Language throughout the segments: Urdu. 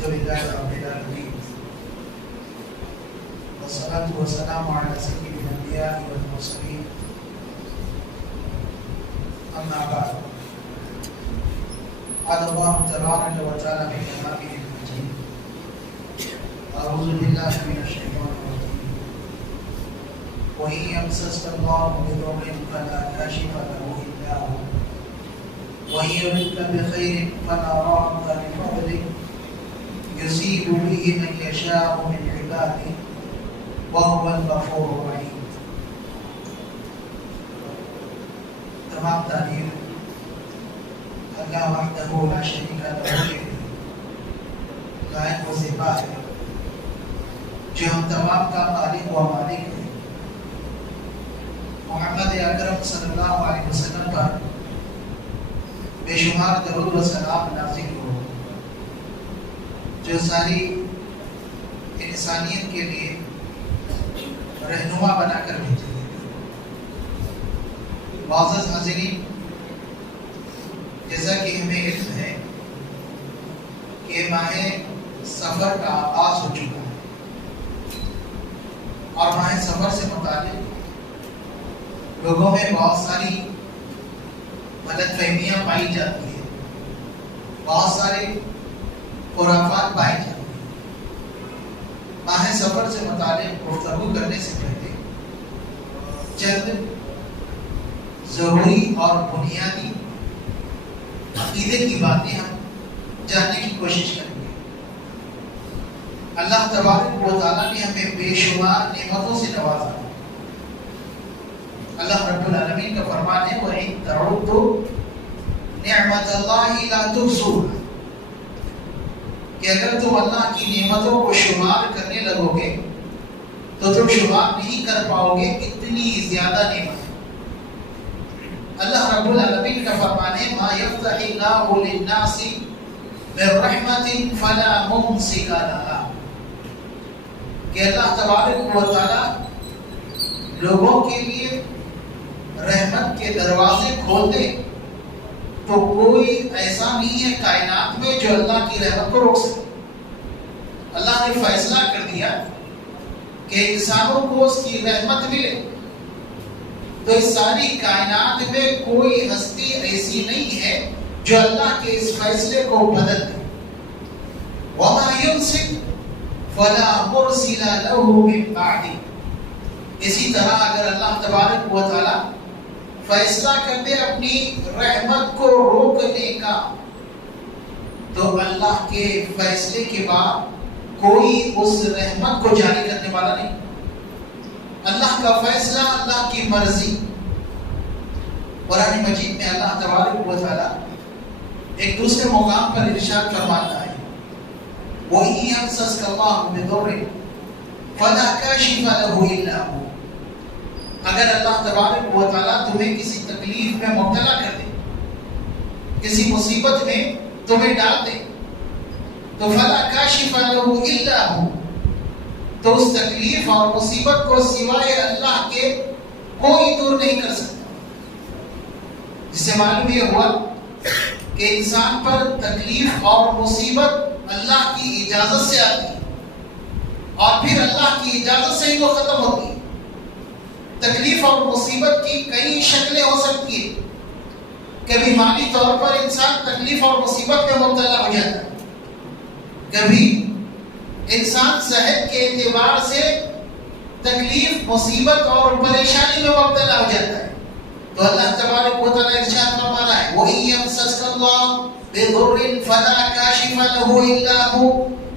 لله رب العالمين والصلاة والسلام على سيد الأنبياء والمرسلين أما بعد قال الله تبارك وتعالى في كلامه المجيد أعوذ بالله من الشيطان الرجيم وإن يمسسك الله بضر فلا كاشف له إلا هو وإن يردك بخير فلا راد لفضله يصيب به من يشاء من عباده وهو الغفور الرحيم. تمام تعریف اللہ وحدہ لا شریک لہ کے لائق و زیبا ہے جو ہم تمام کا خالق و مالک ہے. محمد اکرم صلی اللہ علیہ وسلم پر بے شمار درود و سلام نازل ہو جو ساری انسانیت کے لیے رہنما بنا کر بھیجے گئے. معزز حاضرین، جیسا کہ ہمیں علم ہے کہ ماہ سفر کا آغاز ہو چکا ہے اور ماہ سفر سے متعلق لوگوں میں بہت ساری غلط فہمیاں پائی جاتی ہیں، بہت سارے خرافات پائے جاتے ہیں. ماہ سفر سے متعلق گفتگو کرنے سے پہلے چند ضروری اور بنیادی عقیدے کی باتیں ہم جاننے کی کوشش کریں گے. اللہ تبارک و تعالیٰ نے ہمیں بے شمار نعمتوں سے نوازا. اللہ رب العالمین کا فرمان ہے وَإِن تَعُدُّوا نِعْمَتَ اللَّهِ لَا تُحْصُوهَا کہ اگر تم اللہ کی نعمتوں کو شمار کرنے لگو گے تو تم شمار نہیں کر پاؤ گے اتنی زیادہ نعمت. اللہ رب العالمین کا فرمان ہے ما یفتح اللہ للناس من رحمت فلا ممسک لها کہ اللہ تبارک و تعالی لوگوں کے لیے رحمت کے دروازے کھول دے تو کوئی ایسا نہیں ہے کائنات میں جو اللہ کی رحمت کو روک سکے. اللہ نے فیصلہ کر دیا کہ انسانوں کو اس کی رحمت ملے تو اس ساری کائنات میں کوئی ہستی ایسی نہیں ہے جو اللہ کے اس فیصلے کو بدل دے. وَمَا يُمْسِكْ فَلَا مُرْسِلَ لَهُ مِن بَعْدِهِ اسی طرح اگر اللہ تبارک و تعالی فیصلہ کر دے اپنی رحمت کو روکنے کا تو اللہ کے فیصلے کے بعد کوئی اس رحمت کو جاری کرنے والا نہیں. اللہ کا فیصلہ، اللہ کی مرضی. قرآن مجید میں اللہ تبارک و تعالی ایک دوسرے مقام پر ارشاد فرماتا ہے وَإِن يَمْسَسْكَ اللَّهُ بِضُرٍّ فَلَا كَاشِفَ لَهُ إِلَّا هُوَ اگر اللہ تبارک و تعالیٰ تمہیں کسی تکلیف میں مبتلا کر دے، کسی مصیبت میں تمہیں ڈال دے تو فَلَا كَاشِفَ لَهُ إِلَّا هُوَ تو اس تکلیف اور مصیبت کو سوائے اللہ کے کوئی دور نہیں کر سکتا. جس سے معلوم یہ ہوا کہ انسان پر تکلیف اور مصیبت اللہ کی اجازت سے آتی ہے اور پھر اللہ کی اجازت سے ہی وہ ختم ہوتی ہے. تکلیف اور مصیبت کی کئی شکلیں ہو سکتی ہیں. کبھی مالی طور پر انسان تکلیف اور مصیبت میں مبتلا ہو جاتا ہے، کبھی انسان صحت کے اعتبار سے تکلیف، مصیبت اور پریشانی میں مبتلا ہو جاتا ہے. تو اللہ تبارک و تعالی ارشاد فرما رہا ہے وَإِن يَمْسَسْكَ اللَّهُ بِضُرٍّ فَلَا كَاشِفَ لَهُ إِلَّا هُوَ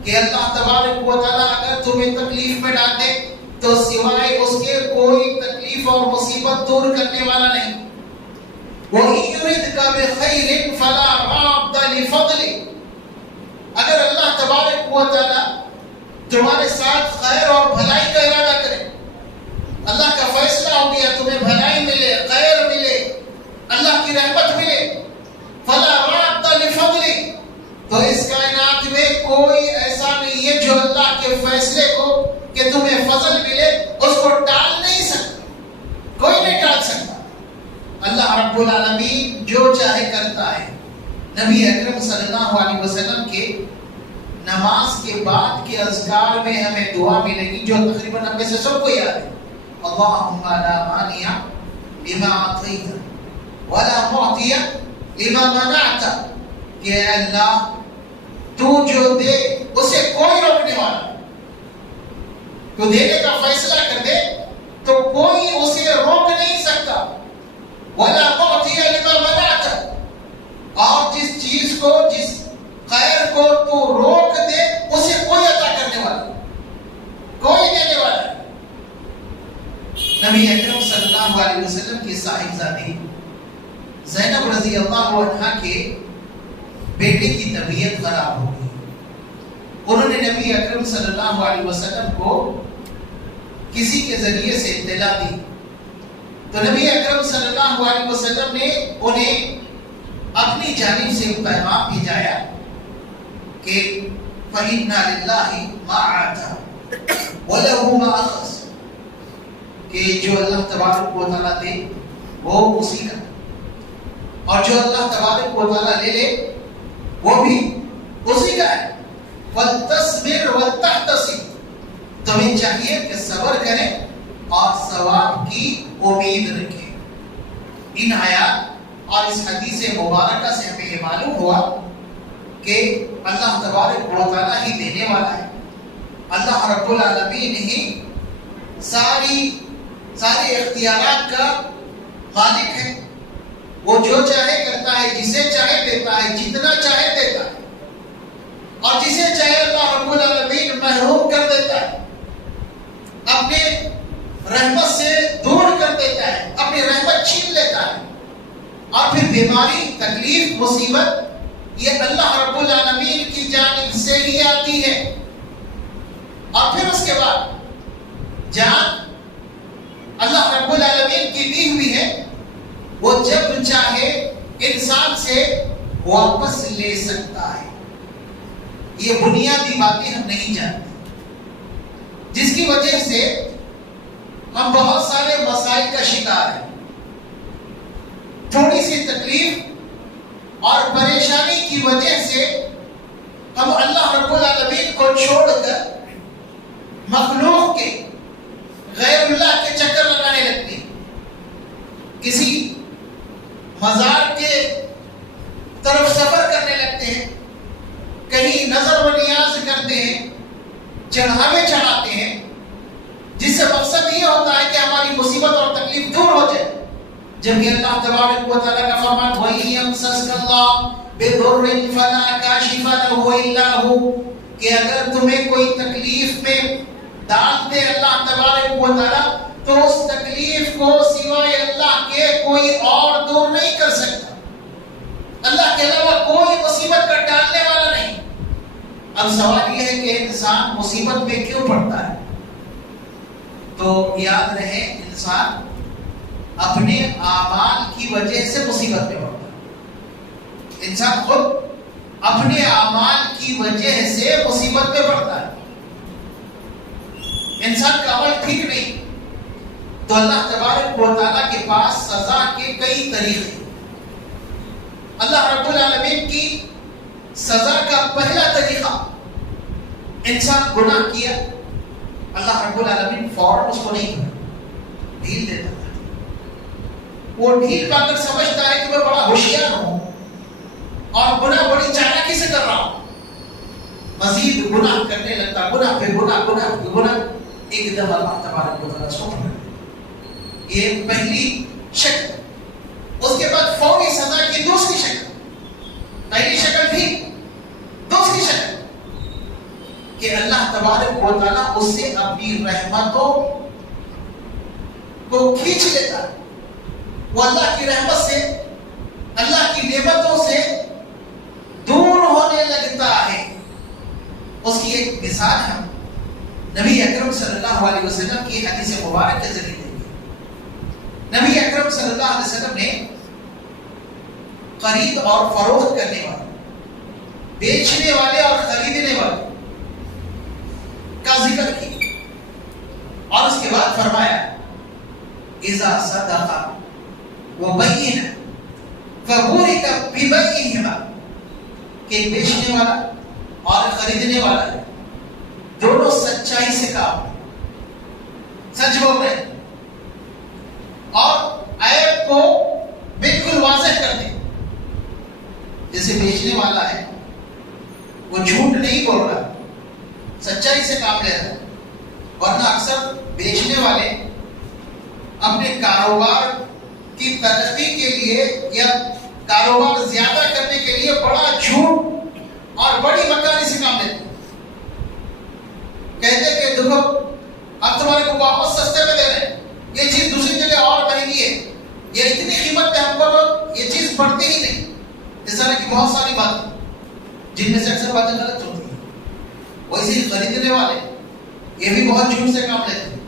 کہ اللہ تبارک و تعالی اگر تمہیں تکلیف میں ڈال دے تو سوائے اس کے کوئی تکلیف اور مصیبت دور کرنے والا نہیں. وَإِن يُرِدْكَ بِخَيْرٍ فَلَا رَادَّ لِفَضْلِهِ اگر اللہ تبارک و تعالی تمہارے ساتھ خیر اور بھلائی کا ارادہ کرے، اللہ کا فیصلہ ہو گیا تمہیں بھلائی ملے، خیر ملے، اللہ کی رحمت ملے، فَلَا رَادَّ لِفَضْلِهِ تو اس کائنات میں کوئی ایسا نہیں ہے جو اللہ کے فیصلے کو کہ تمہیں فضل ملے اس کو ٹال نہیں سکتا. کوئی نہیں ٹال سکتا. اللہ رب العالمین جو چاہے کرتا ہے. نبی اکرم صلی اللہ علیہ وسلم کے نہ نماز کے بعد کے اذکار میں ہمیں دعا ملے گی جو تقریباً ہم میں سے سب کو یاد ہے. اللہم لا مانع لما اعطیت ولا معطی لما منعت. کہ اے اللہ تو جو دے اسے کوئی روکنے والا, تو دینے کا فیصلہ کر دے تو کوئی اسے روک نہیں سکتا. ولا معطی لما منعت, اور جس چیز کو, جس خیر کو تو روک دے اسے کوئی عطا کرنے والا, کوئی دینے والا ہے. نبی اکرم صلی اللہ علیہ وسلم کی صاحبزادی زینب رضی اللہ عنہا کے بیٹے کی طبیعت خراب ہو گئی. انہوں نے نبی اکرم صلی اللہ علیہ وسلم کو کسی کے ذریعے سے اطلاع دی, تو نبی اکرم صلی اللہ علیہ وسلم نے انہیں اپنی جانب سے پیغام بھیجایا کہ فَإِنَّا لِلَّهِ مَا آتَى وَلَهُ مَا أَخَذَ, کہ جو اللہ تبارک و تعالیٰ دے وہ اسی کا, اور جو اللہ تبارک و تعالیٰ لے لے وہ بھی اسی کا ہے. وَالْتَصْبِرْ وَالْتَحْتَسِبْ, تمہیں چاہیے کہ صبر کریں اور ثواب کی امید رکھیں. ان آیات اور اس حدیث مبارکہ سے ہمیں یہ معلوم ہوا کہ اللہ تبارک و تعالیٰ ہی دینے والا ہے. اللہ رب العالمین ہی سارے اختیارات کا مالک ہے. وہ جو چاہے کرتا ہے, جسے چاہے دیتا ہے, جتنا چاہے دیتا ہے, اور جسے چاہے اللہ رب العالمین محروم کر دیتا ہے, اپنے رحمت سے دور کر دیتا ہے, اپنی رحمت چھین لیتا ہے. اور پھر بیماری, تکلیف, مصیبت یہ اللہ رب العالمین کی جانب سے ہی آتی ہے. اور پھر اس کے بعد جان اللہ رب العالمین کی دی ہوئی ہے, وہ جب چاہے انسان سے واپس لے سکتا ہے. یہ بنیادی باتیں ہم نہیں جانتے, جس کی وجہ سے ہم بہت سارے مسائل کا شکار ہیں. تھوڑی سی تکلیف اور پریشانی کی وجہ سے ہم اللہ رب العالمین کو چھوڑ کر مخلوق کے, غیر اللہ کے چکر لگانے لگتے ہیں. کسی مزار کے طرف سفر کرنے لگتے ہیں, کہیں نظر و نیاز کرتے ہیں, چڑھاوے چڑھاتے ہیں, جس سے مقصد یہ ہوتا ہے کہ ہماری مصیبت اور تکلیف دور ہو جائے. جبکہ اللہ تبارک و تعالیٰ کا فرمان وَإِن يَمْسَسْكَ اللَّهُ بِضُرٍّ فَلَا كَاشِفَ لَهُ إِلَّا هُوَ, کہ اگر تمہیں کوئی تکلیف میں ڈال دے اللہ تبارک و تعالیٰ تو اس تکلیف کو سوائے اللہ کے کوئی اور دور نہیں کر سکتا. اللہ کے علاوہ کوئی مصیبت کا ٹالنے والا نہیں. اب سوال یہ ہے کہ انسان مصیبت میں کیوں پڑتا ہے؟ تو یاد رہے انسان اپنے اعمال کی وجہ سے مصیبت میں پڑتا ہے. انسان خود اپنے اعمال کی وجہ سے مصیبت میں پڑتا ہے. انسان کا عمل ٹھیک نہیں تو اللہ تبارک و تعالیٰ کے پاس سزا کے کئی طریقے. اللہ رب العالمین کی سزا کا پہلا طریقہ, انسان گناہ کیا, اللہ رب العالمین فوراً اس کو نہیں ڈھیل دیتا. وہ ڈھیل پا کر سمجھتا ہے کہ میں بڑا ہوشیار ہوں اور گناہ بڑی چالاکی سے کر رہا ہوں, مزید گناہ کرنے لگتا, گناہ پہ گناہ, گناہ پہ گناہ. ایک دم اللہ تبارک و تعالیٰ اس کو پکڑ لیتا. یہ پہلی شکل. اس کے بعد فوری سزا کی دوسری شکل. پہلی شکل بھی, دوسری شکل کہ اللہ تبارک و تعالیٰ اس سے اپنی رحمتوں کو کھینچ لیتا ہے. وہ اللہ کی رحمت سے, اللہ کی نعمتوں سے دور ہونے لگتا ہے. اس کی ایک مثال ہم نبی اکرم صلی اللہ علیہ وسلم کی حدیث مبارک کے ذریعے دیں گے. نبی اکرم صلی اللہ علیہ وسلم نے خرید اور فروخت کرنے والے, بیچنے والے اور خریدنے والے کا ذکر کیا, اور اس کے بعد فرمایا اذا صدق وبین فبورک ببیعہما, کہ بیچنے والا اور خریدنے والا ہے، دونوں سچائی سے کام ہے، سچ بول رہے ہیں اور عیب کو بالکل واضح کر دیں. جیسے بیچنے والا ہے وہ جھوٹ نہیں بول رہا، سچائی سے کام لے رہا ہے. ورنہ اکثر بیچنے والے اپنے کاروبار کی ترقی کے لیے یا کاروبار زیادہ کرنے کے لیے بڑا جھوٹ اور بڑی مکاری سے کام لیتے ہیں. کہتے ہیں کہ دیکھو اب تمہارے کو واپس سستے میں دے رہے ہیں، یہ چیز دوسری جگہ اور مہنگی ہے، یہ اتنی قیمت پہ ہم کو یہ چیز پڑتی ہی نہیں. اس طرح کی بہت ساری باتیں جن میں سے اکثر باتیں غلط ہوتی ہیں. ویسے ہی خریدنے والے یہ بھی بہت جھوٹ سے کام لیتے ہیں.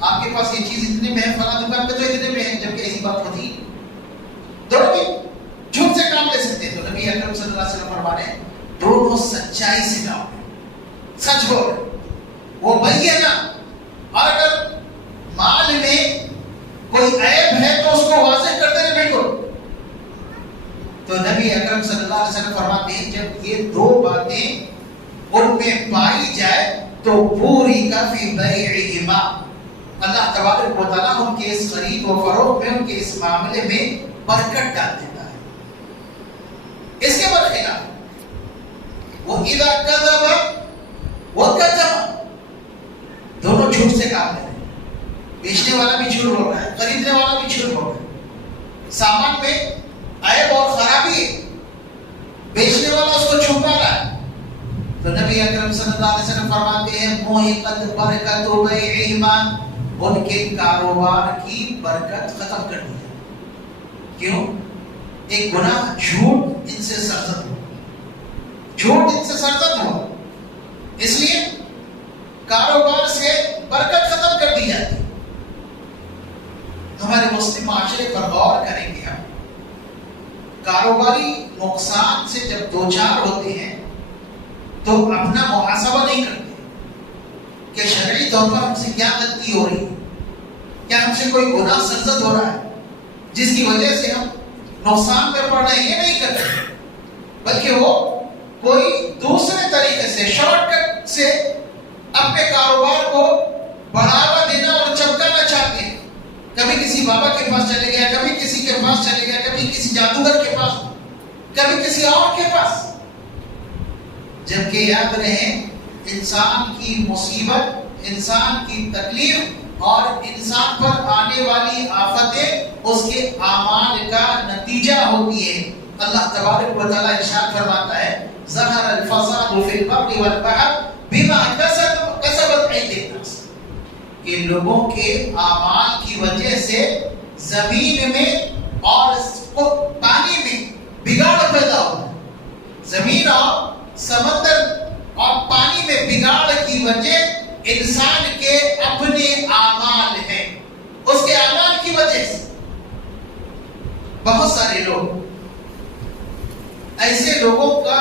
آپ کے پاس یہ چیز اتنے میں ہے، فلاں دکان پہ تو اتنے میں ہے، جبکہ ایسی بات ہوتی ہے. دونوں بھی جھوٹ سے کام لے سکتے ہیں. تو نبی اکرم صلی اللہ علیہ وسلم فرما رہے ہیں دونوں سچائی سے کام لیں، سچ بول وہ بینہ. اور اگر مال میں کوئی عیب ہے تو اس کو واضح کرتے رہے بالکل. تو نبی اکرم صلی اللہ علیہ وسلم فرماتے ہیں جب یہ دو باتیں ان میں پائی جائے تو پوری کا فی بیعہما، اللہ تبارک و تعالیٰ ان کے اس خرید و فروخت میں، ان کے اس معاملے میں برکت ڈال دیتا ہے. اس کے برخلاف وہ اذا کذب وکتم، دونوں جھوٹ سے کام لے رہے ہیں. بیچنے والا بھی جھوٹ بول رہا ہے، خریدنے والا بھی جھوٹ بول رہا ہے. سامان میں عیب اور خرابی ہے، بیچنے والا اس کو چھپا رہا ہے. تو نبی اکرم صلی اللہ علیہ وسلم فرماتے ہیں محقت برکت بیعہما، ان کے کاروبار کی برکت ختم کر دی. کیوں؟ ایک گناہ جھوٹ ان سے سرزد ہوا، جھوٹ ان سے سرزد ہوا، اس لیے کاروبار سے برکت ختم کر دی جاتی. ہمارے مسلم معاشرے پر غور کریں گے ہم، کاروباری نقصان سے جب دوچار ہوتے ہیں تو اپنا محاسبہ نہیں کرتے کہ شرعی طور پر ہم سے کیا غلطی ہو رہی ہے، کیا ہم سے کوئی گناہ سرزد ہو رہا ہے جس کی وجہ سے ہم نقصان میں پڑ رہے ہیں. یہ نہیں کرتے، بلکہ وہ کوئی دوسرے طریقے سے شارٹ کٹ سے اپنے کاروبار کو بڑھاوا دینا اور چمکانا چاہتے ہیں. کبھی کسی بابا کے پاس چلے گیا، کبھی کسی کے پاس چلے گیا، کبھی کسی جادوگر کے پاس، کبھی کسی اور کے پاس. جبکہ یاد رہے انسان کی مصیبت، انسان کی تکلیف اور انسان پر آنے والی آفتیں اس کے اعمال کا نتیجہ ہوتی ہے. اللہ تبارک و تعالیٰ ارشاد فرماتا ہے ظہر الفساد فی البر والبحر بما کسبت ایدی الناس، کہ لوگوں کے اعمال کی وجہ سے زمین میں اور پانی میں بگاڑ پیدا ہوتا ہے. زمین اور سمندر اور پانی میں بگاڑ کی وجہ انسان کے اپنے اعمال ہیں، اس کے اعمال کی وجہ سے. بہت سارے لوگ ایسے لوگوں کا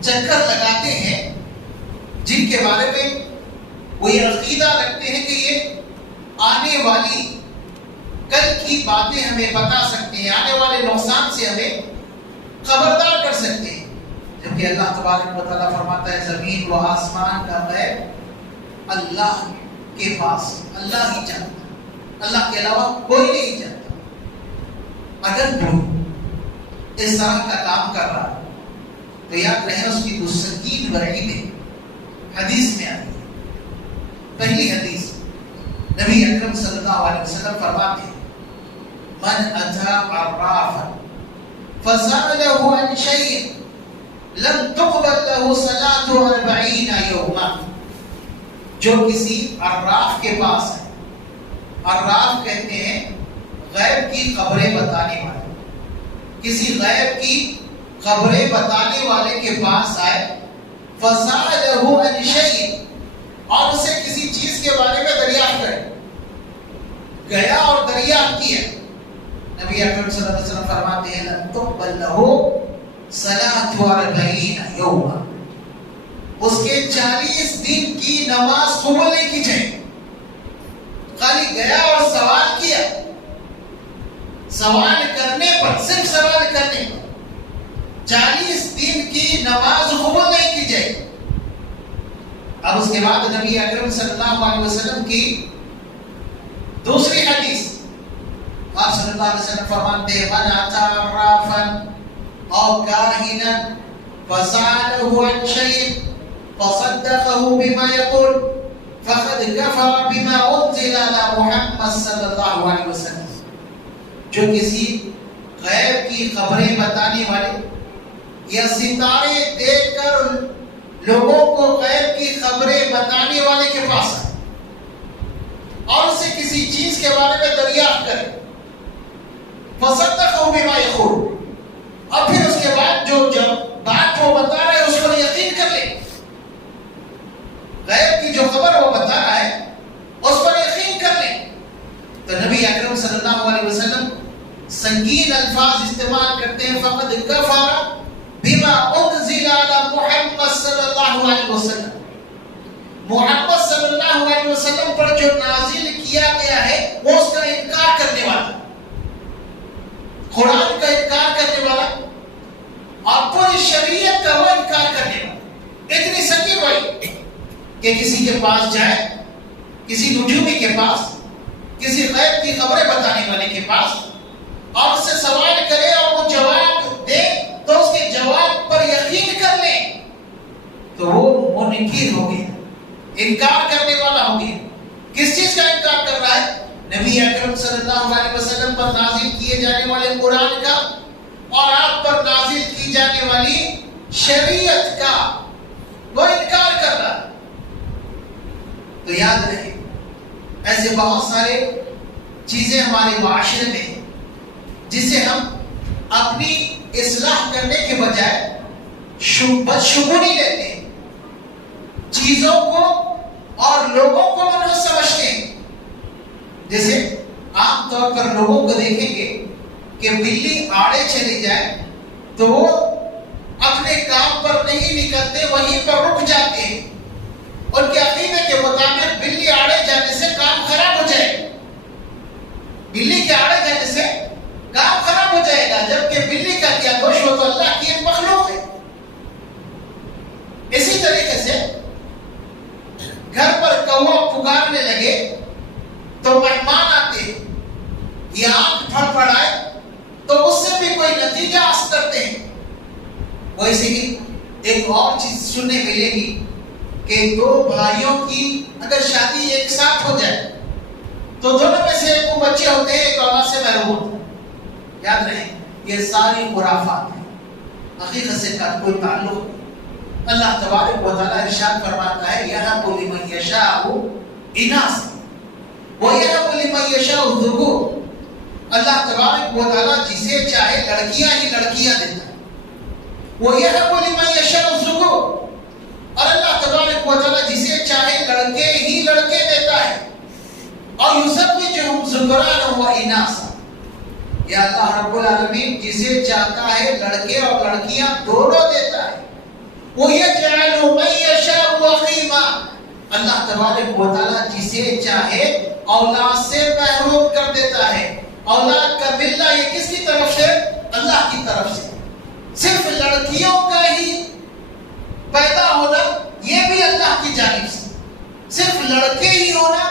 چکر لگاتے ہیں جن کے بارے میں وہ یہ عقیدہ رکھتے ہیں کہ یہ آنے والی کل کی باتیں ہمیں بتا سکتے ہیں، آنے والے نقصان سے ہمیں خبردار کر سکتے ہیں. جبکہ اللہ تبارک و تعالیٰ فرماتا ہے زمین و آسمان کا غیب اللہ کے پاس، اللہ ہی جانتا، اللہ کے علاوہ کوئی نہیں جانتا. اگر کوئی اس طرح کا کام کر رہا ہے تو یاد رہے اس کی سنگین وعیدیں حدیث میں آئی ہے. پہلی حدیث نبی اکرم صلی اللہ علیہ وسلم فرماتے ہیں من اتى عرافا فسأله عن شيء لم تقبل له صلاة 40 يوما، جو کسی عراف کے پاس ہے، عراف کہتے ہیں غیب کی خبریں بتانے والے، کسی غیب کی خبریں بتانے والے کے پاس آئے فسأله عن شيء، اور اسے کسی چیز کے بارے میں دریافت کرے، گیا اور دریافت کیا. نبی اکرم صلی اللہ علیہ وسلم فرماتے ہیں لن تقبل له صلاة 40 یوما، اس کے 40 دن کی نماز قبول نہیں کی جائے. خالی گیا اور سوال کیا، سوال کرنے پر، صرف سوال کرنے پر 40 دن کی نماز قبول نہیں کی جائے. اب اس کے بعد نبی اکرم صلی اللہ علیہ وسلم کی دوسری حدیث، آپ صلی اللہ علیہ وسلم فرماتے ہیں من اتی عرافا او کاہنا فسأله عن شيء فصدقه بما يقول فقد كفر بما انزل على محمد صلی اللہ علیہ وسلم. جو کسی غیب کی خبریں بتانے والے یا ستارے دیکھ کر لوگوں کو غیب کی خبریں بتانے والے کے پاس آئے اور اسے کسی چیز کے بارے میں دریافت کرے، فصدقه بما يقول، اور پھر اس کے بعد جو بات وہ بتا رہا ہے اس پر یقین کر لے. غیب کی جو خبر وہ بتا رہا ہے اس پر یقین کر لے. تو نبی اکرم صلی اللہ علیہ وسلم سنگین الفاظ استعمال کرتے ہیں، فقد کفر بما انزل علی محمد صلی اللہ علیہ وسلم. محمد صلی اللہ علیہ وسلم پر جو نازل کیا گیا ہے وہ اس کا انکار کرنے والا، قرآن کا انکار کرنے والا اور پوری شریعت کا وہ انکار کرنے والا. اتنی سنگین بھائی کہ کسی کے پاس جائے، کسی نجومی کے پاس، کسی غیب کی خبریں بتانے والے کے پاس، اور اس سے سوال کرے اور وہ جواب دے تو اس کے جواب پر یقین کر لے تو وہ منکر ہو گیا، انکار کرنے والا ہو گیا. کس چیز کا انکار کر رہا ہے؟ نبی اکرم صلی اللہ علیہ وسلم پر نازل کیے جانے والے قرآن کا اور آپ پر نازل کی جانے والی شریعت کا وہ انکار کر رہا ہے. تو یاد رہے ایسے بہت سارے چیزیں ہمارے معاشرے میں جسے ہم اپنی اصلاح کرنے کے بجائے بدشگونی لیتے ہیں، چیزوں کو اور لوگوں کو منحوس سمجھتے ہیں. جیسے عام طور پر لوگوں کو دیکھیں گے کہ بلی آڑے چلی جائے تو وہ اپنے کام پر نہیں نکلتے، وہیں پر رک جاتے ہیں. ان کے عقیدے کے مطابق بلی آڑے جانے سے کام خراب ہو جائے گا، بلی کے آڑے جانے سے کام خراب ہو جائے گا، جبکہ بلی کا کیا دوش ہو تو اللہ کی ایک مخلوق ہے. اسی طریقے سے گھر پر کوا پکارنے لگے تو مہمان آتے یا آنکھ پھڑ پڑائے تو اس سے بھی کوئی نتیجہ حاصل کرتے ہیں. ویسے ہی ایک اور چیز سننے ملے گی کہ دو بھائیوں کی اگر شادی ایک ساتھ ہو جائے تو دونوں میں سے ایک کو بچے ہوتے ہیں، ایک اولاد سے محروم ہوتا ہے. یاد رہے یہ ساری خرافات ہیں، حقیقت سے کا کوئی تعلق نہیں. اللہ تبارک و تعالی ارشاد فرماتا ہے یہب لمن یشاء اناثا ویہب لمن یشاء الذکور. اللہ تبارک و تعالی جسے چاہے لڑکیاں ہی لڑکیاں دیتا ہے. ویہب لمن یشاء الذکور، اور اللہ تبارک و تعالی جسے چاہے لڑکے ہی لڑکے دیتا ہے. اور یزوجہم ذکرانا و اناثا، یا اللہ رب العالمین جسے چاہتا ہے لڑکے اور لڑکیاں دونوں دیتا ہے. وَيَجْعَلُ مَن يَشَاءُ عَقِيمًا، اللہ تبارک و تعالی جسے چاہے اولاد سے محروم کر دیتا ہے. اولاد کا ملنا یہ کس کی طرف سے؟ اللہ کی طرف سے. صرف لڑکیوں کا ہی پیدا ہونا یہ بھی اللہ کی جانب سے، صرف لڑکے ہی ہونا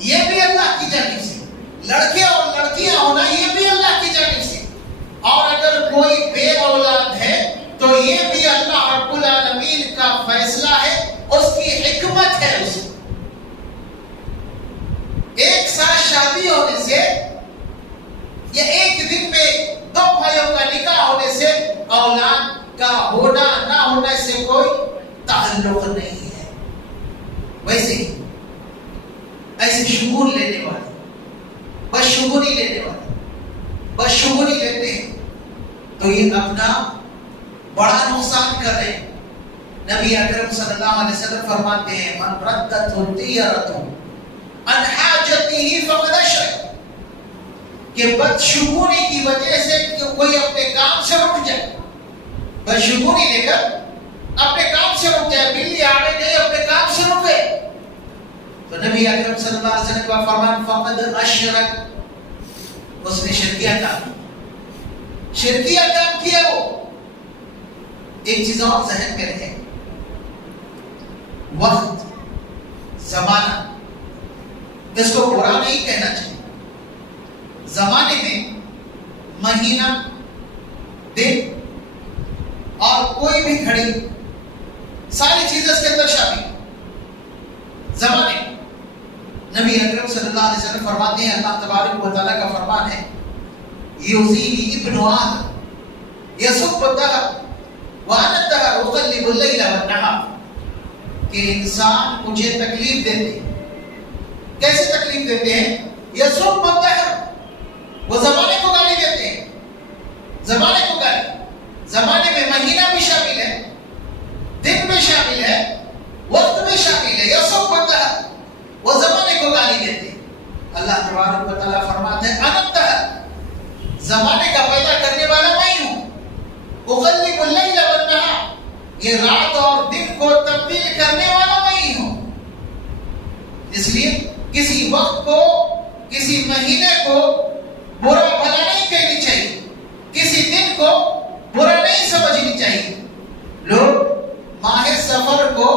یہ بھی اللہ کی جانب سے، لڑکے اور لڑکیاں ہونا یہ بھی اللہ کی جانب سے. اور اگر کوئی بے اولاد ہے تو یہ بھی اللہ رب العالمین کا فیصلہ ہے، اس کی حکمت ہے. اس ایک ساتھ شادی ہونے سے یا ایک دن میں دو بھائیوں کا نکاح ہونے سے اولاد کا ہونا نہ ہونے سے کوئی تعلق نہیں ہے. ویسے ہی ایسے شعور لینے والے، بدشگونی لینے والے بدشگونی لیتے ہیں تو یہ اپنا بڑا نقصان کر رہے ہیں. نبی اکرم صلی اللہ علیہ وسلم فرماتے ہیں من ردت الطیرۃ عن حاجتہ فقد اشرک، کہ بدشگونی کی وجہ سے کوئی اپنے کام سے رک جائے، بدشگونی لے کر اپنے کام سے رک جائے، بلی آڑے نہیں اپنے کام سے رکے تو نبی اکرم صلی اللہ علیہ وسلم کا فرمان فقد اشرک، اس نے شرکیہ کام کیا وہ. ایک چیز اور ذہن میں رہے، وقت، زمانہ، اس کو برا نہیں کہنا چاہیے۔ زمانے میں مہینہ، دن اور کوئی بھی گھڑی، ساری چیزیں اس کے اندر شامل۔ زمانے نبی اکرم صلی اللہ علیہ وسلم فرماتے ہیں، اللہ تبارک و تعالیٰ کا فرمان ہے، یوزینی ابن آدم یسب الدہر وانا الدہر اقلب اللیل والنہار، کہ انسان مجھے تکلیف دیتے ہیں۔ کیسے تکلیف دیتے ہیں؟ یسب الدہر، وہ زمانے کو گالی دیتے ہیں، زمانے کو گالی۔ زمانے میں مہینہ بھی شامل ہے، دن بھی شامل ہے، وقت بھی شامل ہے۔ یسب الدہر، وہ زمانے کو گالی دیتے ہیں۔ اللہ تبارک و تعالیٰ فرماتے ہیں، انا الدہر، زمانے کا پیدا کرنے والا میں ہوں، اقلب اللیل والنہار، یہ رات اور دن کو تبدیل کرنے والا میں ہی ہوں۔ اس لیے کسی وقت کو، کسی مہینے کو برا بھلا نہیں کہنی چاہیے، کسی دن کو برا نہیں سمجھنی چاہیے۔ لوگ ماہ سفر کو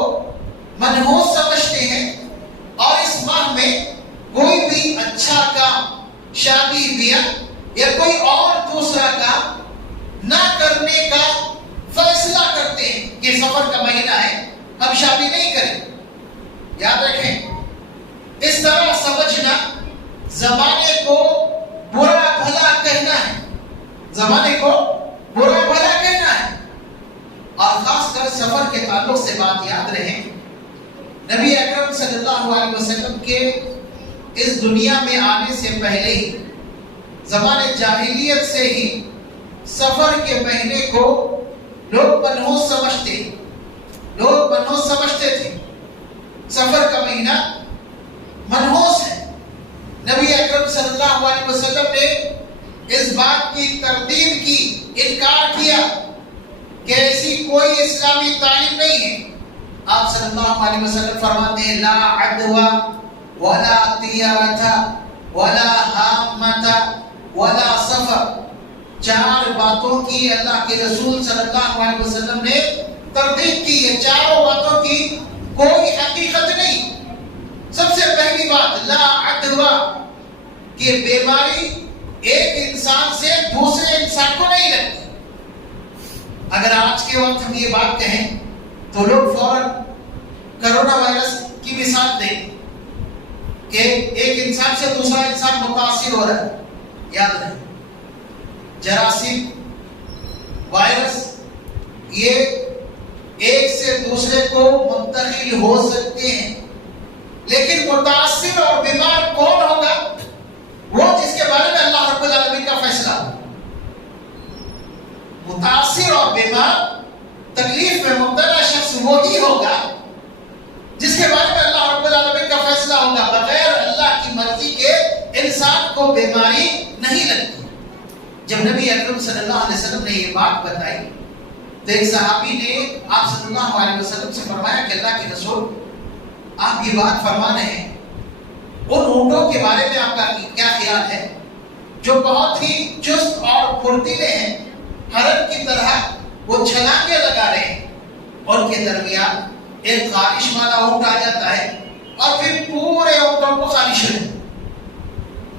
منحوس سمجھتے ہیں اور اس ماہ میں کوئی بھی اچھا کام، شادی بیاہ یا کوئی اور دوسرا کام نہ کرنے کا فیصلہ کرتے ہیں کہ سفر کا مہینہ ہے، ہم شادی نہیں کریں۔ یاد رکھیں، اس طرح سمجھنا زمانے کو برا بھلا کہنا ہے، زمانے کو برا بھلا کہنا ہے۔ اور خاص کر سفر کے تعلق سے بات یاد رہے، نبی اکرم صلی اللہ علیہ وسلم کے اس دنیا میں آنے سے پہلے ہی، زمانے جاہلیت سے ہی سفر کے مہینے کو لوگ منحوس سمجھتے تھے۔ سفر کا مہینہ منحوس ہے۔ نبی اکرم صلی اللہ علیہ وسلم نے اس بات کی تردید کی، انکار کیا کہ ایسی کوئی اسلامی تعلیم نہیں ہے۔ آپ صلی اللہ علیہ وسلم فرماتے ہیں، لا عدوى ولا طیرۃ ولا حامۃ ولا سفر، چار باتوں کی اللہ کے رسول صلی اللہ علیہ وسلم نے تردید کی۔ یہ چاروں باتوں کی کوئی حقیقت نہیں۔ سب سے پہلی بات، لا عدوى، کہ بیماری ایک انسان سے دوسرے انسان کو نہیں لگتی۔ اگر آج کے وقت ہم یہ بات کہیں تو لوگ فوراً کرونا وائرس کی مثال دیں کہ ایک انسان سے دوسرا انسان متاثر ہو رہا ہے۔ یاد رہے، جراثیم، وائرس، یہ ایک سے دوسرے کو منتقل ہو سکتے ہیں، لیکن متاثر اور بیمار کون ہوگا؟ وہ جس کے بارے میں اللہ رب العالمین کا فیصلہ ہو۔ متاثر اور بیمار، تکلیف میں مبتلا شخص وہی ہوگا جس کے بارے میں اللہ رب العالمین کا فیصلہ ہوگا۔ بغیر اللہ کی مرضی کے انسان کو بیماری نہیں لگتی۔ جب نبی اکرم صلی اللہ علیہ وسلم نے یہ بات بتائی تو ایک صحابی نے آپ صلی اللہ علیہ وسلم سے فرمایا کہ اللہ کے رسول، آپ یہ بات فرما رہے ہیں، ان اونٹوں کے بارے میں آپ کا کیا خیال ہے جو بہت ہی چست اور پھرتیلے ہیں، ہرن کی طرح وہ چھلانگیں لگا رہے ہیں، ان کے درمیان ایک خارش والا اونٹ آ جاتا ہے اور پھر پورے اونٹوں کو خارش ہو جاتی ہے،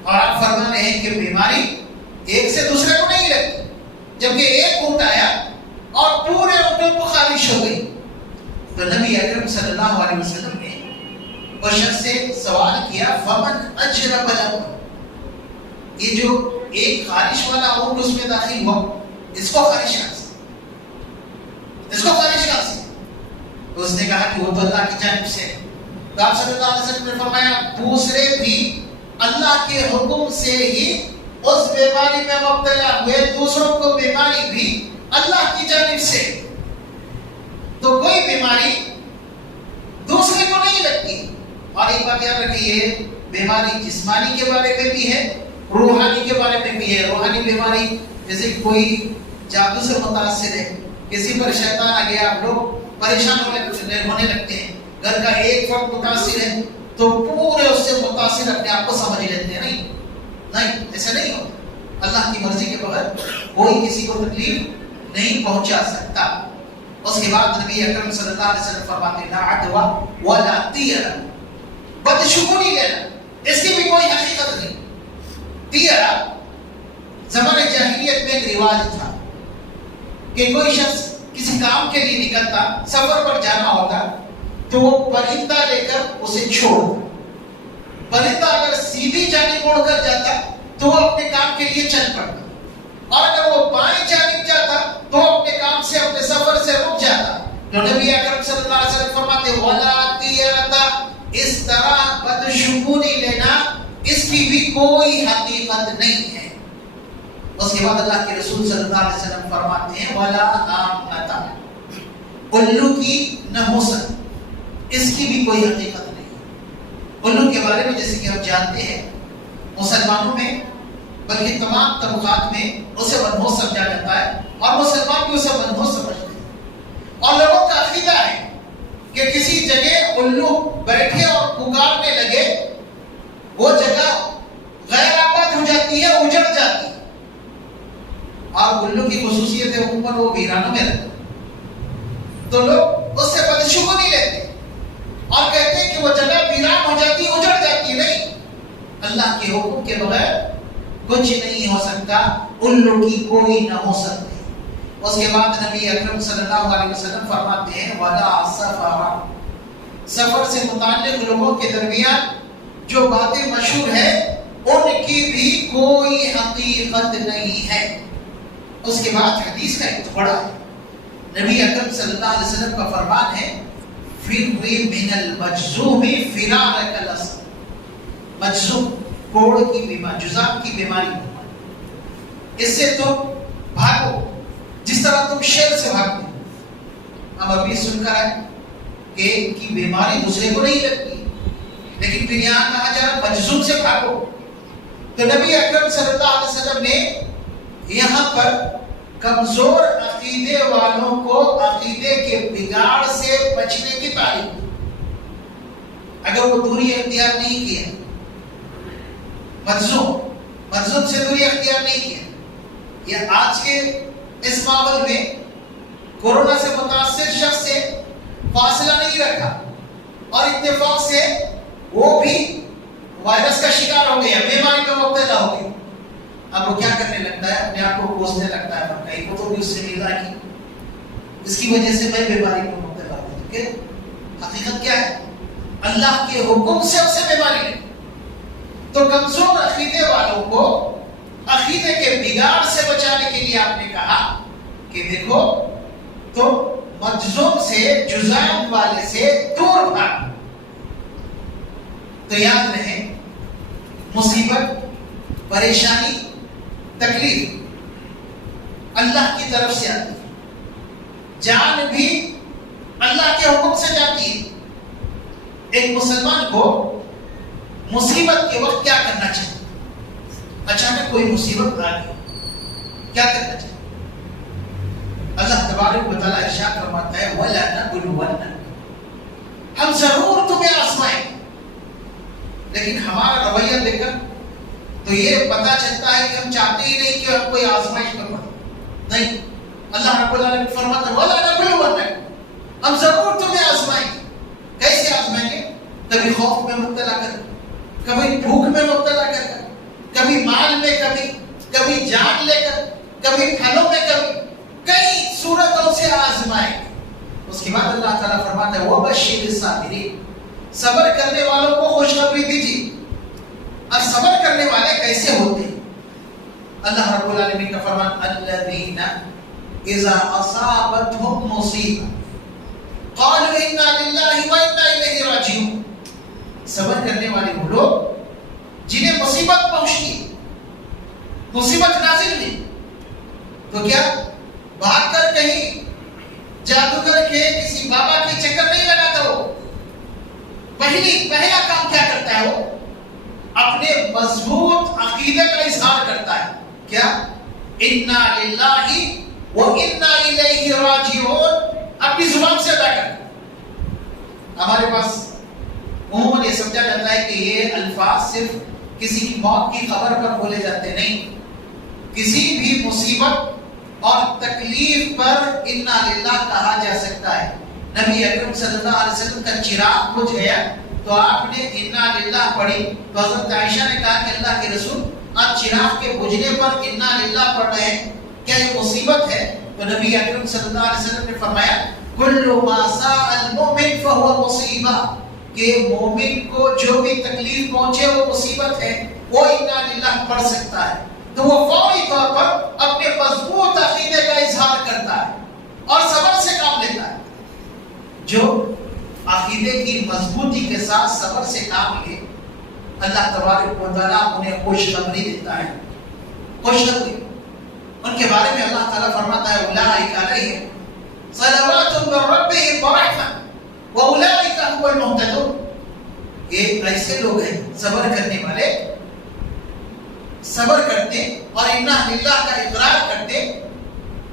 اور آپ فرما رہے ہیں کہ بیماری ایک سے دوسرے کو نہیں لگتی، جبکہ ایک اونٹ آیا اور پورے اونٹوں کو خارش ہو گئی۔ تو نبی اکرم صلی اللہ علیہ وسلم نے اس شخص سے سوال کیا، فمن اجرب لہ، یہ جو ایک خارش والا اونٹ اس میں داخل ہوا، اس کو خارش کہاں سے؟ اس کو خارش کہاں سے؟ تو اس نے کہا کہ وہ تو اللہ کی جانب سے ہے۔ تو آپ صلی اللہ علیہ وسلم نے فرمایا، دوسرے بھی اللہ کے حکم سے ہی اس بیماری میں مبتلا ہوئے، دوسروں کو بیماری بھی اللہ کی جانب سے۔ تو کوئی بیماری دوسرے کو نہیں لگتی۔ اور ایک بات یاد رکھیے، بیماری جسمانی کے بارے میں بھی ہے، روحانی کے بارے میں بھی ہے۔ روحانی بیماری جیسے کوئی جادو سے متاثر ہے، کسی پر شیطان آ گیا، آپ لوگ پریشان ہونے لگتے ہیں، گھر کا ایک فرد متاثر ہے تو پورے اس سے متاثر اپنے آپ کو سمجھ لیتے ہیں۔ نہیں، ایسا نہیں ہوتا۔ اللہ کی مرضی کے بغیر کوئی کسی کو تکلیف نہیں پہنچا سکتا۔ اس کے بعد نبی اکرم صلی اللہ علیہ وسلم فرماتے ہیں لا عدوى ولا طیرہ، بدشگونی لینا اس کی بھی کوئی حقیقت نہیں۔ طیرہ زمانہ جاہلیت میں ایک رواج تھا کہ کوئی شخص کسی کام کے لیے نکلتا، سفر پر جانا ہوتا تو وہ پرندہ لے کر اسے چھوڑ، پرندہ اگر سیدھی جانب مڑ کر جاتا تو وہ اپنے کام کے لیے چل پڑتا، اور اگر وہ بائیں جانب جاتا تو اپنے کام سے اپنے سفر سے رک جاتا۔ تو نبی اکرم صلی اللہ علیہ وسلم فرماتے وَلَا طِيَرَةَ، اس طرح بدشگونی لینا اس کی بھی کوئی حقیقت نہیں ہے۔ اس کے بعد اللہ کے رسول صلی اللہ علیہ وسلم فرماتے ہیں وَلَا آمَّةَ، الو کی نحوست اس کی بھی کوئی حقیقت نہیں۔ الو کے بارے میں جیسے کہ ہم جانتے ہیں مسلمانوں میں بلکہ تمام طبقات میں اسے منحوس سمجھا جاتا ہے، اور مسلمان بھی اسے منحوس سمجھتے ہیں، اور لوگوں کا عقیدہ ہے کہ کسی جگہ الو بیٹھے اور پکارنے لگے وہ جگہ غیر آباد ہو جاتی ہے، اجڑ جاتی ہے، اور الو کی خصوصیت ہے اوپر وہ ویرانوں میں رہتا ہے، تو لوگ اس سے بدشگونی لیتے اور کہتے ہیں کہ وہ جگہ ویران ہو جاتی، اجڑ جاتی۔ نہیں، اللہ کے حکم کے بغیر کچھ نہیں ہو سکتا، الو کی کوئی نحوست نہیں۔ اس کے بعد نبی اکرم صلی اللہ علیہ وسلم فرماتے ہیں وَلَا سَفَرَ، سفر سے متعلق لوگوں کے درمیان جو باتیں مشہور ہیں ان کی بھی کوئی حقیقت نہیں ہے۔ اس کے بعد حدیث کا ایک ٹکڑا ہے، نبی اکرم صلی اللہ علیہ وسلم کا فرمان ہے فِرِّ مِنَ الْمَجْذُومِ فِرَارَكَ الْأَسَدِ، مجذوم کوڑ کی بیماری، جذام کی بیماری، اس سے تم بھاگو جس طرح تم شیر سے بھاگتے ہو۔ ہم ابھی سن کر آئے کہ ان کی بیماری دوسرے کو نہیں لگتی، لیکن پھر یہاں کہا جا رہا مجذوم سے بھاگو۔ تو نبی اکرم صلی اللہ علیہ وسلم نے یہاں پر کمزور عقیدے والوں کو عقیدے کے بگاڑ سے بچنے کی تعلیم دی۔ اگر وہ دوری اختیار نہیں کیا، مجذوم سے دوری اختیار نہیں کیا، یا آج کے اس ماحول میں کورونا سے متاثر شخص سے فاصلہ نہیں رکھا اور اتفاق سے وہ بھی وائرس کا شکار ہو گیا، بیماری میں مبتلا ہو گیا، اب وہ کیا کرنے لگتا ہے؟ اپنے آپ کو کوسنے لگتا ہے، کہیں کو تو بھی اس سے ملا کی اس کی وجہ سے میں بیماری میں مبتلا ہوں، کہ حقیقت کیا ہے؟ اللہ کے حکم سے اسے بیماری نہیں۔ تو کمزور عقیدے والوں کو عقیدے کے بگاڑ سے بچانے کے لیے آپ نے کہا کہ دیکھو تو مجذوم سے، جذام والے سے دور بھاگ۔ تو یاد رہے مصیبت، پریشانی، تکلیف اللہ کی طرف سے آتی ہے، جان بھی اللہ کے حکم سے جاتی ہے۔ ایک مسلمان کو مصیبت کے وقت کیا کرنا چاہیے؟ اچانک کوئی مصیبت آ گئی، کیا کرنا چاہیے؟ اللہ تبارک و تعالیٰ ارشاد فرماتا ہے وَلَا نَبْلُوَنَّكُمْ، ہم ضرور تمہیں آزمائیں گے۔ لیکن ہمارا رویہ دیکھ کر تو یہ پتہ چلتا ہے کہ ہم چاہتے ہی نہیں کہ ہم کوئی آزمائش میں پڑے۔ نہیں، اللہ رب العالمین فرماتا ہے وَلَا نَبْلُوَنَّكُمْ، ہم ضرور تمہیں آزمائیں گے۔ کیسے آزمائیں گے؟ کبھی خوف میں مبتلا کر، کبھی بھوک میں مبتلا کر، کبھی مال میں، کبھی جان لے کر، کبھی پھلوں میں، کئی صورتوں سے آزمائیں گے۔ اس کے بعد اللہ تعالیٰ فرماتا ہے وَبَشِّرِ الصَّابِرِينَ، صبر کرنے والوں کو خوشخبری دیجیے۔ اور صبر کرنے والے کیسے ہوتے ہیں؟ اللہ رب العالمین کا فرمان الذین اذا اصابتهم مصیبہ قالوا انا للہ وانا الیہ راجعون، صبر کرنے والے وہ لوگ جنہیں مصیبت پہنچتی، مصیبت نازل ہوئی، تو کیا بھاگ کر کہیں جادوگر کے کسی بابا کے چکر نہیں لگاتا، وہ پہلا کام کیا کرتا ہے؟ وہ اپنے مضبوط عقیدے کا اظہار کرتا ہے، کیا انا للہ وانا الیہ راجعون، اپنی زبان سے ادا کرتا۔ ہمارے پاس عموماً یہ سمجھا جاتا ہے کہ یہ الفاظ صرف کسی کی موت کی خبر پر بولے جاتے، نہیں، کسی بھی مصیبت اور تکلیف پر انا للہ کہا جا سکتا ہے. نبی اکرم صلی اللہ علیہ وسلم کا چراغ بجھ گیا تو آپ نے انا للہ پڑھی تو حضرت عائشہ نے کہا کہ اللہ کے رسول آپ چراغ کے بجھنے پر انا للہ پڑھ رہے ہیں، کیا یہ مصیبت ہے؟ تو نبی اکرم صلی اللہ علیہ وسلم نے فرمایا کل ما ساء المؤمن فهو مصیبہ، کہ مومن کو جو بھی تکلیف پہنچے وہ مصیبت ہے، وہ انا للہ پڑھ سکتا ہے. تو وہ فوری طور پر اپنے مضبوط عقیدے کا اظہار کرتا ہے اور صبر سے کام لیتا ہے. جو عقیدے کی مضبوطی کے ساتھ صبر سے کام لے اللہ تبارک و تعالیٰ انہیں خوشخبری دیتا ہے. خوشخبری ان کے بارے میں اللہ تعالیٰ فرماتا ہے اولئک علیہم صلوات من ربہم ورحمہ واولئک هم المہتدون. یہ ایسے لوگ ہیں صبر کرنے والے، صبر کرتے اور انا للہ کا اقرار کرتے،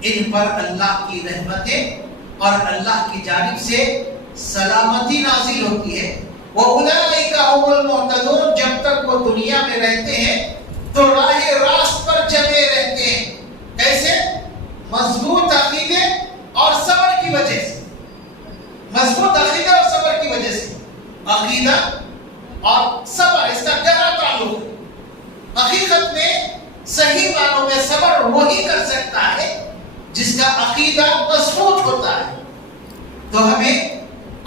ان پر اللہ کی رحمتیں اور اللہ کی جانب سے سلامتی نازل ہوتی ہے. وَأُولَئِكَ هُمُ الْمُهْتَدُونَ. جب تک وہ دنیا میں رہتے ہیں تو راہ راست پر جمے رہتے ہیں. کیسے؟ مضبوط عقیدے اور صبر کی وجہ سے. مضبوط عقیدہ اور صبر کی وجہ سے. عقیدہ اور صبر اس کا گہرا تعلق ہے. حقیقت میں صحیح معنوں میں صبر وہی کر سکتا ہے جس کا عقیدہ مضبوط ہوتا ہے. تو ہمیں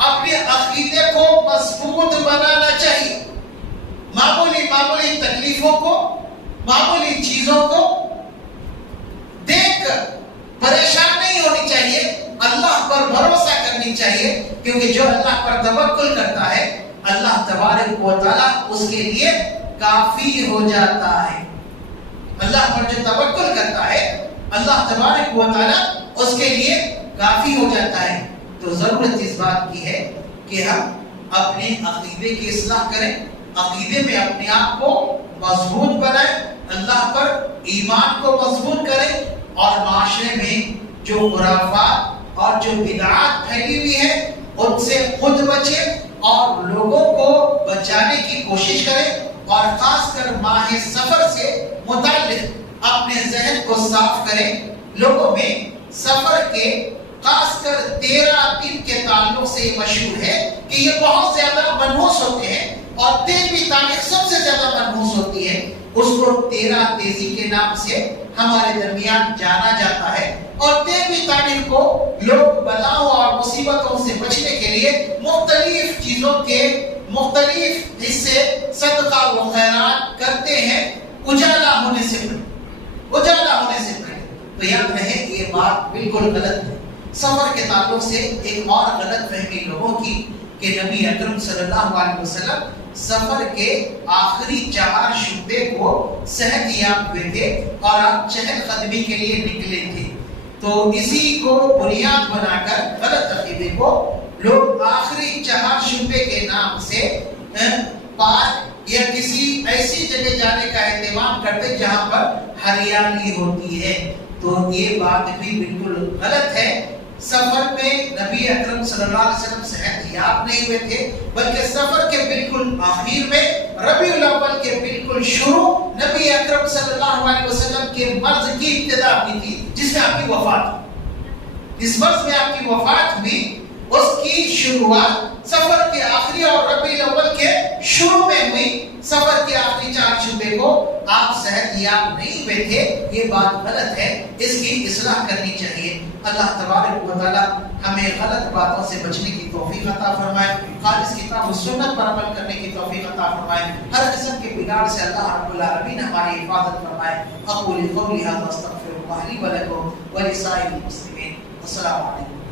اپنے عقیدے کو مضبوط بنانا چاہیے. معمولی تکلیفوں کو، معمولی چیزوں کو دیکھ کر پریشان نہیں ہونی چاہیے، اللہ پر بھروسہ کرنی چاہیے، کیونکہ جو اللہ پر توکل کرتا ہے اللہ تبارک و تعالیٰ اس کے لیے کافی ہو جاتا ہے. اللہ پر جو توکل کرتا ہے اللہ تبارک و تعالیٰ اس کے لیے کافی ہو جاتا ہے. تو ضرورت اس بات کی ہے کہ ہم اپنے عقیدے کی اصلاح کریں، عقیدے میں اپنے آپ کو مضبوط بنائیں، اللہ پر ایمان کو مضبوط کریں اور معاشرے میں جو خرافات اور جو بدعات پھیلی ہوئی ہیں ان سے خود بچیں اور لوگوں کو بچانے کی کوشش کریں. اور خاص کر ماہ سفر سے متعلق اپنے ذہن کو صاف کریں. لوگوں میں سفر کے خاص کر 13 دن کے تعلق سے یہ مشہور ہے کہ یہ بہت زیادہ منحوس ہوتے ہیں اور 13ویں تاریخ سب سے زیادہ منحوس ہوتی ہے. اس کو 13 تیزی کے نام سے ہمارے درمیان جانا جاتا ہے. اور 13ویں تاریخ کو لوگ بلاؤں اور مصیبتوں سے بچنے کے لیے مختلف چیزوں کے مختلف حصے صدقہ و خیرات کرتے ہیں اجالا ہونے سے پہلے. تو یاد رہے یہ بات بالکل غلط ہے. سفر کے تعلق سے ایک اور غلط فہمی لوگوں کی کہ نبی اکرم صلی اللہ علیہ وسلم سفر کے آخری 4 شعبے کو صحت یاب ہوئے تھے اور آپ چہل قدمی کے لیے نکلے تھے. تو اسی کو بنیاد بنا کر غلط عقیدے کو لوگ آخری 4 شعبے کے نام سے پارک یا کسی ایسی جگہ جانے کا اہتمام کرتے جہاں پر ہریالی ہوتی ہے. تو یہ بات بھی بالکل غلط ہے. سفر میں نبی اکرم صلی اللہ علیہ وسلم صحت یاب نہیں ہوئے تھے، بلکہ سفر کے بالکل آخر میں ربیع الاول کے بالکل شروع نبی اکرم صلی اللہ علیہ وسلم کے مرض کی ابتدا ہوئی تھی جس میں آپ کی وفات ہوئی. اس مرض میں آپ کی وفات ہوئی، اس کی شروعات سفر کے آخری اور ربیع الاول کے شروع میں ہوئی. سفر کے آخری 4 شعبے کو آپ صحت یاب نہیں ہوئے تھے. یہ بات غلط ہے، اس کی اصلاح کرنی چاہیے. اللہ تبارک و تعالی ہمیں غلط باتوں سے بچنے کی توفیق عطا فرمائے، خالص کتاب و سنت پر عمل کرنے کی توفیق عطا فرمائے، ہر قسم کے بگاڑ سے اللہ رب العالمین ہماری حفاظت فرمائے. اقول قولی ھذا استغفر اللہ لی و لکم ولسائر المسلمین. السلام علیکم.